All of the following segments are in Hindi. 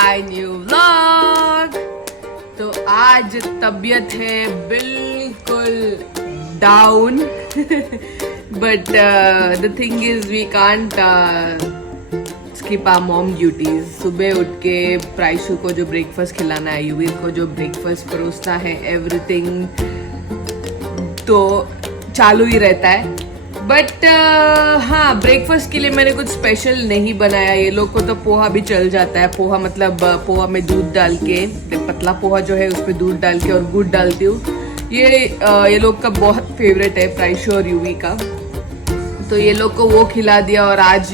My new vlog. तो आज तबीयत है बिल्कुल down but the thing is we can't skip our mom duties. सुबह उठ के प्राइशु को जो ब्रेकफास्ट खिलाना है, युवीर को जो ब्रेकफास्ट परोसना है, एवरीथिंग तो चालू ही रहता है। बट हाँ, ब्रेकफास्ट के लिए मैंने कुछ स्पेशल नहीं बनाया। ये लोग को तो पोहा भी चल जाता है। पोहा मतलब पोहा में दूध डाल के, पतला पोहा जो है उसमें दूध डाल के और गुड़ डालती हूँ। ये लोग का बहुत फेवरेट है, प्राइशु और यूवी का। तो ये लोग को वो खिला दिया और आज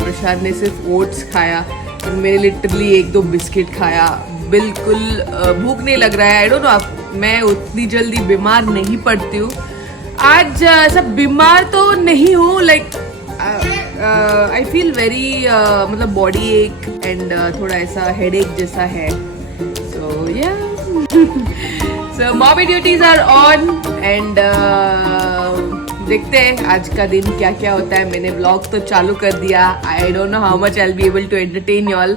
प्रशांत ने सिर्फ ओट्स खाया। मैंने लिटरली 1-2 बिस्किट खाया। बिल्कुल भूख नहीं लग रहा है। आई डोंट नो, मैं उतनी जल्दी बीमार नहीं पड़ती हूँ। आज ऐसा बीमार तो नहीं हूँ, लाइक आई फील वेरी मतलब बॉडी एक एंड थोड़ा ऐसा हेडेक जैसा है। So yeah so mommy duties are on and देखते हैं आज का दिन क्या क्या होता है। मैंने व्लॉग तो चालू कर दिया। I don't know how much I will be able to entertain you all,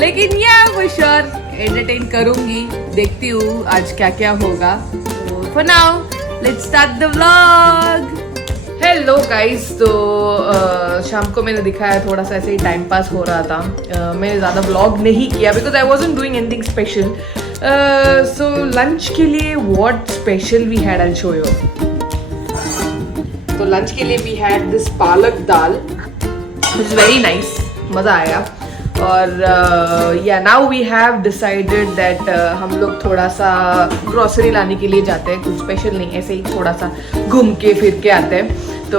लेकिन या फॉर श्योर एंटरटेन करूंगी। देखती हूँ आज क्या क्या होगा। For now let's start the vlog. Hello guys, तो शाम को मैंने दिखाया थोड़ा सा ऐसे ही टाइम पास हो रहा था। मैंने ज़्यादा व्लॉग नहीं किया because I wasn't doing anything special. So lunch के लिए what special we had, I will show you. तो लंच के लिए वी हैड दिस पालक दाल, इट्स वेरी नाइस, मज़ा आया। और या now we have decided that हम लोग थोड़ा सा ग्रोसरी लाने के लिए जाते हैं। कुछ स्पेशल नहीं, ऐसे ही थोड़ा सा घूम के फिर के आते हैं। तो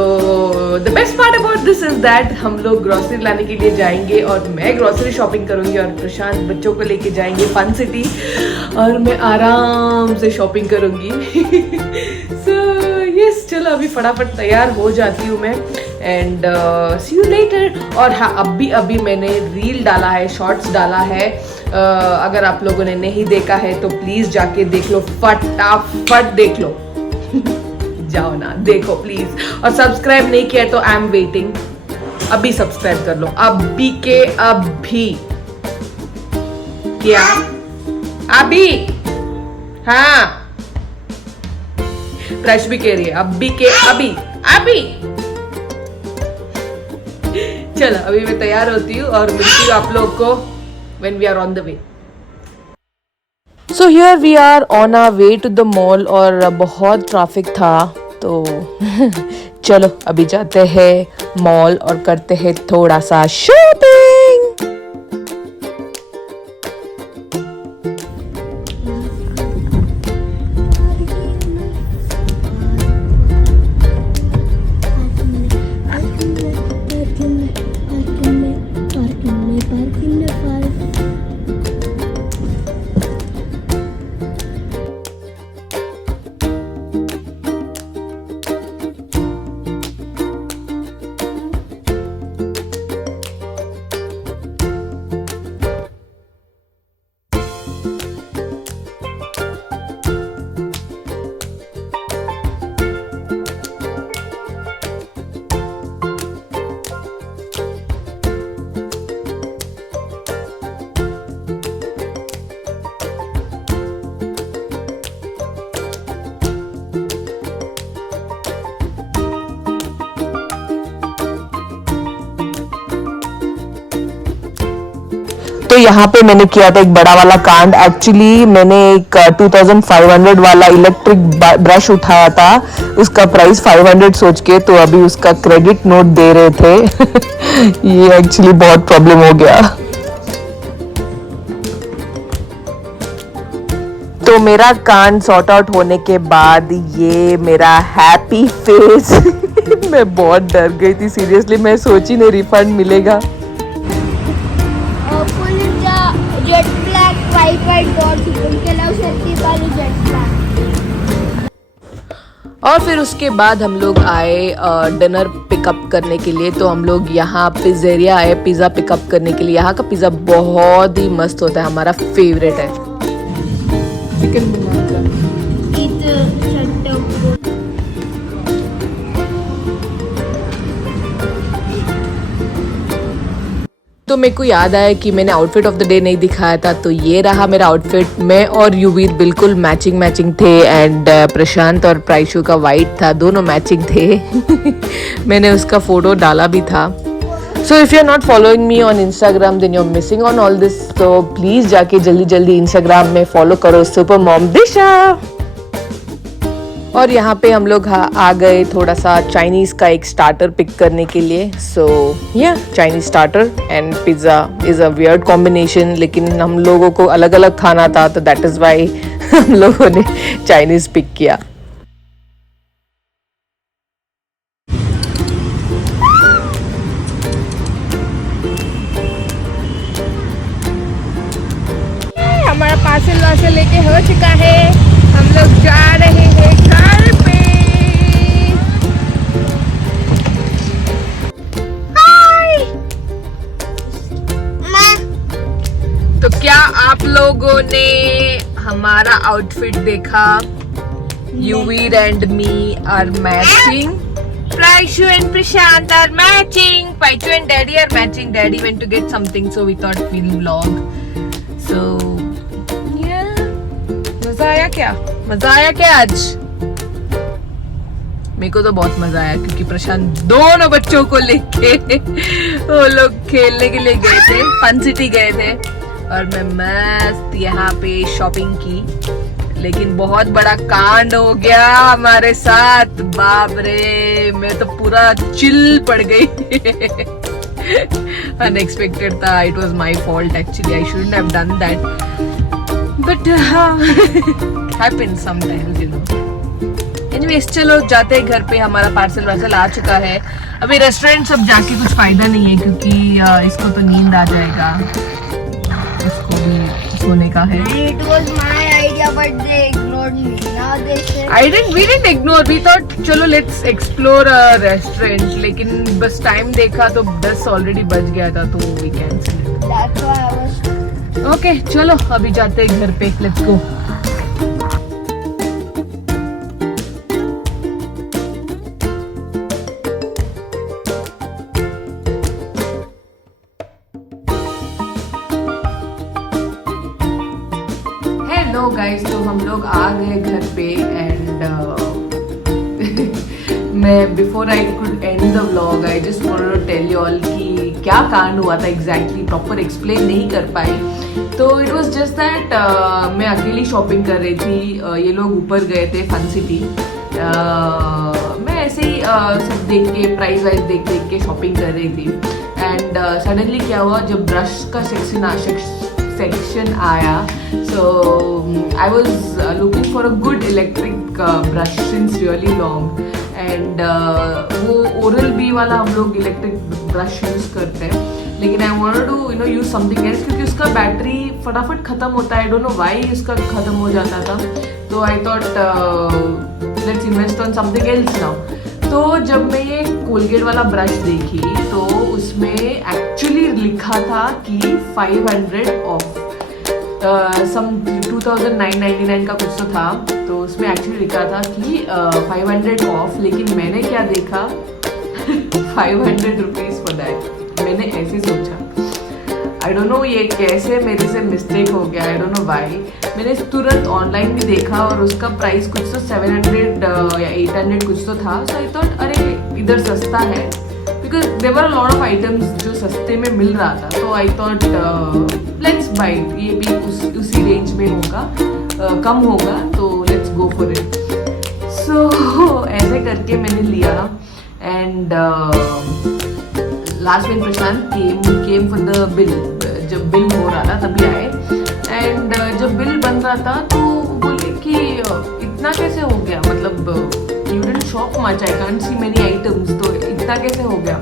the best part about this is that हम लोग ग्रोसरी लाने के लिए जाएंगे और मैं ग्रोसरी शॉपिंग करूंगी और प्रशांत बच्चों को लेके जाएंगे फन सिटी और मैं आराम से शॉपिंग करूंगी। सो यस, चलो अभी फटाफट तैयार हो जाती हूँ मैं एंड सी यू लेटर। और हाँ, अभी मैंने रील डाला है, शॉर्ट्स डाला है। अगर आप लोगों ने नहीं देखा है तो प्लीज जाके देख लो, फटाफट देख लो। जाओ ना, देखो प्लीज। और सब्सक्राइब नहीं किया तो आई एम वेटिंग, अभी सब्सक्राइब कर लो, अभी के अभी। क्या अभी? हाँ, प्रश भी कह रही है अभी के अभी। चलो अभी मैं तैयार होती हूँ और मिलती हूँ आप लोग को when we are on the way. So here we are on our way to the mall और बहुत ट्रैफिक था तो चलो अभी जाते हैं मॉल और करते हैं थोड़ा सा शॉपिंग। तो यहाँ पे मैंने किया था एक बड़ा वाला कांड। एक्चुअली मैंने एक 2500 वाला इलेक्ट्रिक ब्रश उठाया था, उसका प्राइस 500 सोच के, तो अभी उसका क्रेडिट नोट दे रहे थे। ये एक्चुअली बहुत प्रॉब्लम हो गया। तो मेरा कांड सॉर्ट आउट होने के बाद ये मेरा हैप्पी फेस। मैं बहुत डर गई थी सीरियसली, मैं सोची नहीं रिफंड मिलेगा। जेट ब्लैक वाइट डॉट उनके अलावा सेफ्टी वाली जेट ब्लैक। और फिर उसके बाद हम लोग आए डिनर पिकअप करने के लिए। तो हम लोग यहाँ पिज़्ज़ेरिया आए पिज़्ज़ा पिकअप करने के लिए। यहाँ का पिज़्ज़ा बहुत ही मस्त होता है, हमारा फेवरेट है। चिकन तो मेरे को याद आया कि मैंने आउटफिट ऑफ द डे नहीं दिखाया था, तो ये रहा मेरा आउटफिट। मैं और युवीर बिल्कुल मैचिंग थे एंड प्रशांत और प्राइशु का वाइट था, दोनों मैचिंग थे। मैंने उसका फोटो डाला भी था। So if you're not following me on Instagram, then you're missing on all this. So please जाके जल्दी Instagram में follow करो सुपर मॉम दिशा। और यहाँ पे हम लोग आ गए थोड़ा सा चाइनीज़ का एक स्टार्टर पिक करने के लिए। सो या Chinese starter and pizza is a weird combination, लेकिन हम लोगों को अलग अलग खाना था, तो दैट इज़ वाई हम लोगों ने चाइनीज़ पिक किया। हमारा पार्सल लेके हो चुका है, हम लोग जा रहे हैं घर पे। हाय। तो क्या आप लोगों ने हमारा आउटफिट देखा? Yuvir and me are matching. Praishu and Prashant are matching. Paichu and Daddy are matching. Daddy went to get something, so we thought we'll vlog. So yeah, मजा आया क्या आज? मेरे को तो बहुत मजा आया क्योंकि प्रशांत दोनों बच्चों को लेके वो लोग खेलने के लिए गए थे, फन सिटी गए थे, और मैं मस्त यहाँ पे शॉपिंग की। लेकिन बहुत बड़ा कांड हो गया हमारे साथ, बाप रे, मैं तो पूरा चिल पड़ गई। अनएक्सपेक्टेड था, it was my fault actually, I shouldn't have done that, but happens sometimes, you know. Anyways, चलो जाते हैं घर पे। हमारा पार्सल आ चुका है। अभी रेस्टोरेंट सब जाके कुछ फायदा नहीं है क्योंकि इसको तो नींद आ जाएगा, इसको भी सोने का है। It was my idea, but they ignored me. Now they say we didn't ignore. We thought चलो let's explore a restaurant, लेकिन बस टाइम देखा तो 10 ऑलरेडी बज गया था, तो we cancelled it. that's why I was. Okay, चलो अभी जाते हैं घर पे, let's go. हेलो गाइस, तो हम लोग आ गए घर पे एंड मैं before I could end the vlog I just wanted to tell you all कि क्या कांड हुआ था एग्जैक्टली, प्रॉपर एक्सप्लेन नहीं कर पाई। तो इट वाज जस्ट दैट मैं अकेली शॉपिंग कर रही थी, ये लोग ऊपर गए थे फन सिटी। मैं ऐसे ही सब देख के प्राइस वाइज देख के शॉपिंग कर रही थी एंड सडनली क्या हुआ, जब ब्रश का सेक्शन आया, so I was looking for a good electric brush since really long and वो ओरल बी वाला हम लोग इलेक्ट्रिक ब्रश यूज करते हैं, लेकिन I wanted to use something else क्योंकि उसका बैटरी फटाफट खत्म होता है। आई डोंट नो व्हाई उसका खत्म हो जाता था, तो I thought let's invest on something else now. तो जब मैं ये कोलगेट वाला ब्रश देखी तो उसमें एक्चुअली लिखा था कि 500 ऑफ, सम 2999 का कुछ तो था, तो उसमें एक्चुअली लिखा था कि 500 ऑफ, लेकिन मैंने क्या देखा 500 रुपीज़ फॉर दैट। मैंने ऐसे सोचा, आई डोंट नो ये कैसे मेरे से मिस्टेक हो गया, आई डोंट नो व्हाई। मैंने तुरंत ऑनलाइन भी देखा और उसका प्राइस कुछ तो 700 या 800 कुछ तो था। सो आई थॉट अरे इधर सस्ता है, because there were a lot of items जो सस्ते में मिल रहा था, तो I thought let's buy it, ये भी उसी रेंज में होगा, कम होगा, तो let's go for it. So ऐसे करके मैंने लिया एंड लास्ट में Prashant came for the bill. जब बिल हो रहा था तभी आए एंड जब बिल बन रहा था तो बोले कि इतना कैसे हो गया, मतलब you didn't shop much, I can't see many items, तो इतना कैसे हो गया।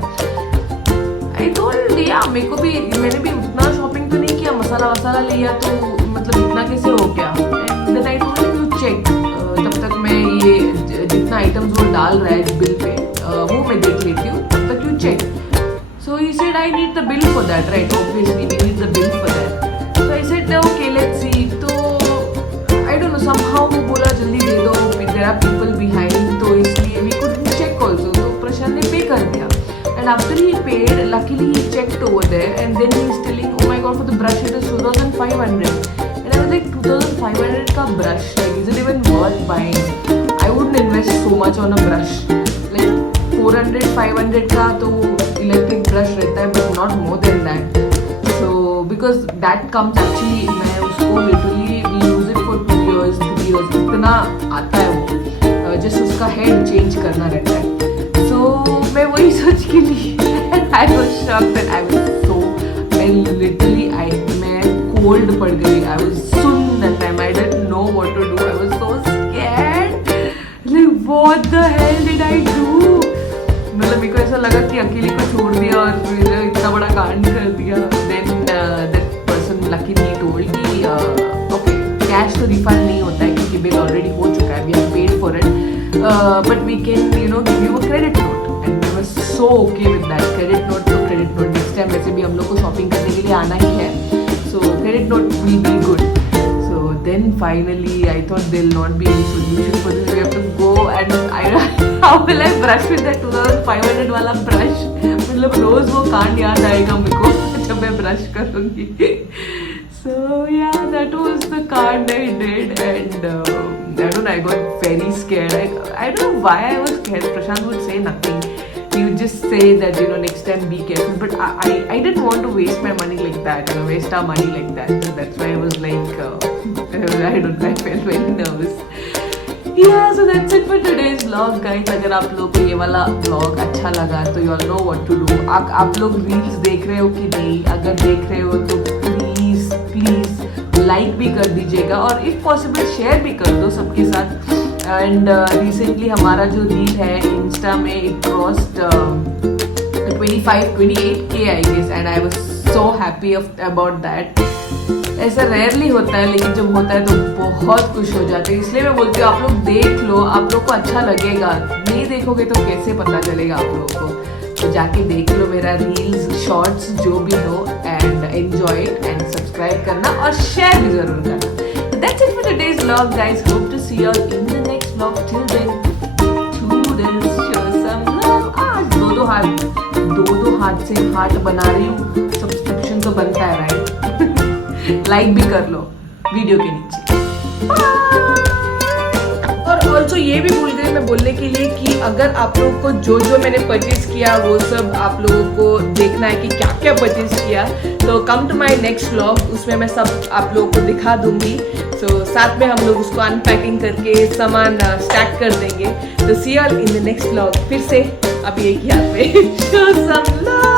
आई टोल्ड या मैंने भी उतना शॉपिंग तो नहीं किया, मसाला वसाला लिया, तो मतलब इतना कैसे हो गया। And then I told you check, तब तक मैं ये जितना आइटम्स वो डाल रहा है बिल पे वो मैं देख लेती हूँ, तब तक you check. So he said, I need the bill for that, right? Obviously, we need the bill for that. So I said, okay, let's see. तो I don't know, somehow वो बोला जल्दी दे दो, there are people behind, तो इसलिए we couldn't check also. तो प्रशांत ने पे कर दिया and after he paid, luckily he checked over there and then he's telling, oh my god, for the brush it is 2,500. And I was like, 2,500 ka brush, like is it even worth buying? I wouldn't invest so much on a brush. Like 400, 500 का तो electric brush रहता है, but not more than that. So because that comes actually, मैं उसको literally we use it for 2 years, 3 years, इतना आता है वो. Just उसका head change करना रहता है. So मैं वही सोच के ली. And I was shocked and I was so, मैं cold पड़ गई. I was soon that time. I didn't know what to do. I was so scared. Like what the hell did I do? मतलब मेरे को ऐसा लगा कि अकेले को छोड़ दिया और इतना बड़ा कांड कर दिया. Then that person luckily told कि okay, cash तो refund नहीं होता है क्योंकि bill already हो चुका है. We have paid for it. But we can, you know, give you a credit note. And I was so okay with that. Credit note to credit note. Next time वैसे भी हम लोग को shopping करने के लिए आना ही है. So credit note will be good. So then finally I thought there'll not be any solution for this. We have to go and how will I brush with that 2,500 वाला brush? मतलब रोज वो कांड याद आएगा मेरे को जब मैं brush करूँगी. So yeah, that was the card I did and I don't know, I got very scared. I don't know why I was scared. Prashant would say nothing. He would just say that, you know, next time be careful. But I didn't want to waste my money like that, you know, waste our money like that. So that's why I was like, I don't know, I felt very nervous. Yeah, so that's it for today's vlog, guys. अगर आप लोग को ये वाला vlog अच्छा लगा तो you all know what to do. आप लोग reels देख रहे हो कि नहीं? अगर देख रहे हो तो प्लीज लाइक भी कर दीजिएगा और इफ पॉसिबल शेयर भी कर दो सबके साथ. एंड रिसेंटली हमारा जो रील है इंस्टा में it crossed 28K I guess and I was so happy about that. ऐसा रेयरली होता है लेकिन जब होता है तो बहुत खुश हो जाते हैं. इसलिए मैं बोलती हूँ आप लोग देख लो, आप लोग को अच्छा लगेगा. नहीं देखोगे तो कैसे पता चलेगा आप लोगों को. तो जाके देख लो मेरा रील्स, शॉर्ट्स जो भी हो and enjoy it and subscribe करना और शेयर भी जरूर करना. That's it for today's vlog, guys. Hope to see you all in the next vlog. Till then, toodles, show some love. आज दो हाथ से हार्ट बना रही हूँ. सब्सक्रिप्शन तो बनता है राइट. लाइक भी कर लो वीडियो के नीचे. और ऑल्सो ये भी भूल गई मैं बोलने के लिए कि अगर आप लोगों को जो मैंने परचेज किया वो सब आप लोगों को देखना है कि क्या क्या परचेज किया तो come to my next vlog. उसमें मैं सब आप लोगों को दिखा दूंगी. सो साथ में हम लोग उसको अनपैकिंग करके सामान स्टैक कर देंगे. तो see you all in the next vlog. फिर से अब एक ही हाथ में शो सम लव.